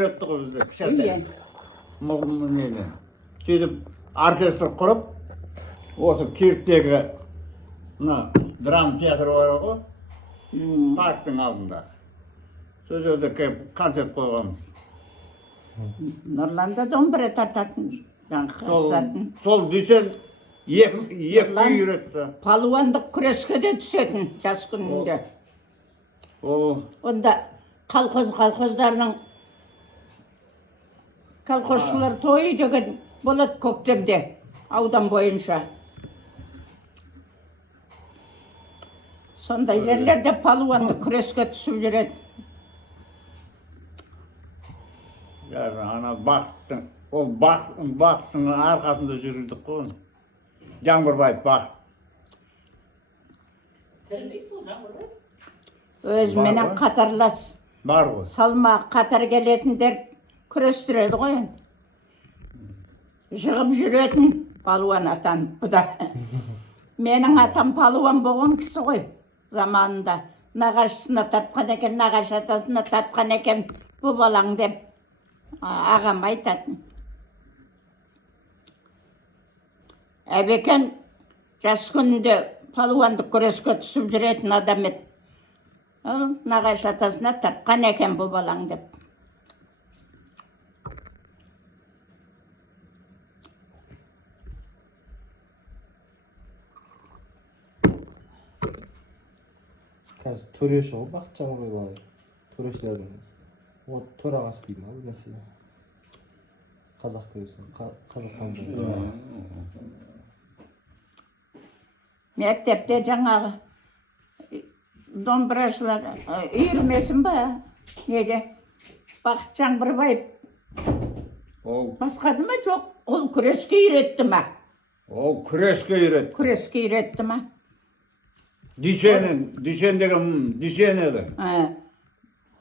Öttü o bize kişide. Neyle. Söydüp orkestr kurup, осы Kirk'tегі драма театры бар ғой, парктың алдында. Сол жерде концерт қойғанбыз. Нұрланда домбыра тартатын, қатысатын. Сол дүйсен екі үйретті. Палуандық күреске де түсетін жас күнінде. Онда колхоздарының колхозшылар тойы деген болады көктемде, аудан бойынша. Сондай жерлерде палуандық күреске түсіп жүреді. Ана бақыттың, ол бақыттың арқасында жүрдік қой. Жаңбырбаев бақыт. Тірмейсіз ол Жаңбырбаев? Өзіменен қатарлас. Бар ғой. Салма қатар келетіндер күрестіреді ғой. Жығып жүретін палуан атанып бұда. Менің атам палуан болған кісі ғой заманында. Нағашысына тартқан екен, нағашы атасына тартқан екен бұл балаң деп ағам айтатын. Әбекен жас күнінде палуандық күреске түсіп жүретін адам еді. Нағашы атасына тартқан екен бұл балаң деп. Қазір төреш ғой Бақытжан Ұрайбай. Төрешілердің төрағасы дейді ма бұл нәрсе? Қазақ күресі, Қазақстанда. Мектепте жаңағы домбырашылар үйірмесін ба? Неге? Бақыт Жаңбырбаев басқады ма жоқ? Ол күреске үйретті ма? Ол күреске үйретті. Күреске үйретті ма? Дүйсен еді.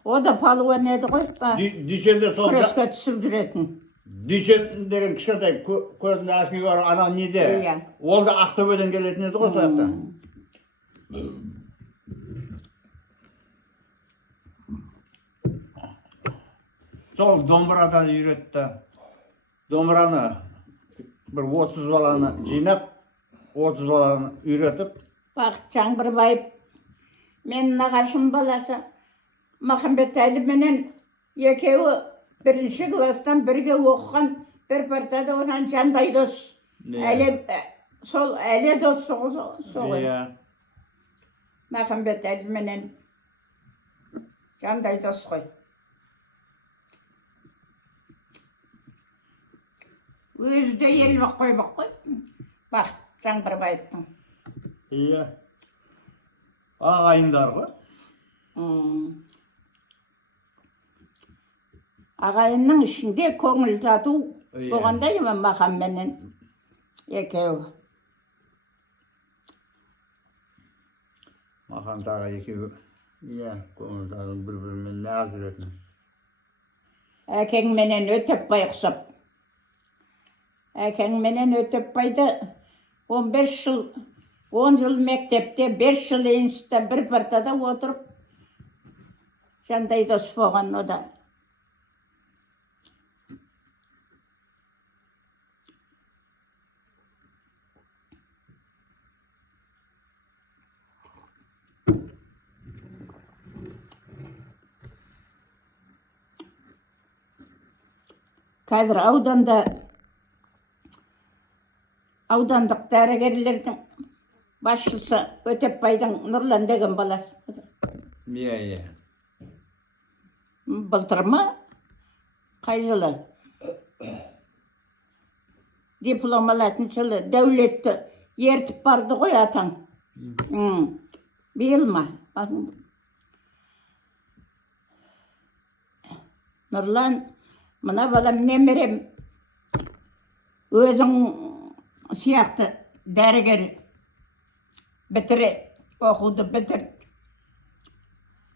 О да палуан еді ғой. Дүйсенде сол күреске түсіп жүретін. Дүйсен деген кішкентай көзінде ашқи бар ана неде? Ол да Ақтөбеден келетін еді ғой сояқта. Сол домбырадан үйретті. Домбыраны бір 30 баланы жинап, 30 баланы үйретіп. Бақыт Жаңбырбаев, мен нағашым баласы Махамбет Әлі менен екеуі бірінші класстан бірге оқыған, бір партада онан жандай дос. Сол әлі дос соғын. Махамбет Әлі менен жандай дос қой. Өзі де елбақ қойбақ қой, Бақыт Жаңбырбаевтың. Иә. Ағайындар ғой. Ағайынның ішінде көңіл тату болғандай Махамбетмен екеуі. Махамбет екеуі. Иә, көңіл тату бір-бірімен неғып жүретін. Әкеңменен Өтепбай ұқсап. Әкеңменен Өтепбайды 15 жыл 10 жыл мектепте, 5 жыл институтта бір партада отырып, жандай дос болған о да. Қазір аудандық дәрігерлердің басшысы Өтепбайдың Нұрлан деген баласы. Иә. Былтыр ма? Қай жылы? Диплом алатын жылы дәулетті ертіп барды ғой атаң. Биыл ма? Нұрлан, мына балам немерем өзің сияқты дәрігер бітіреді, оқуды бітірді.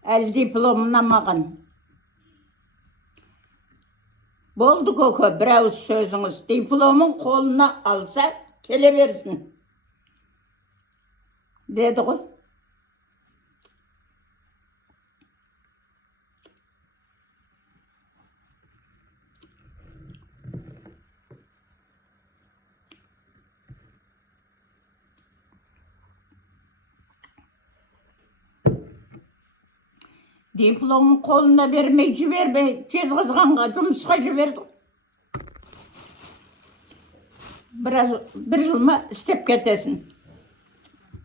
Әлі дипломына маған. Болды көке, бір ауыз сөзіңіз. Дипломын қолына алса, келе берсін. Деді ғой. Дипломын қолына бермей жібермей, жезқазғанға жұмысқа жіберді. Bir жыл ма істеп кетесің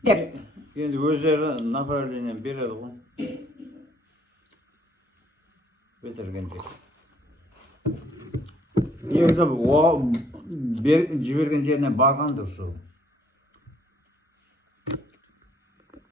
деп. Енді өздері направление береді ғой. Бітіргенде. Негізі жіберген жеріне барғанды сол.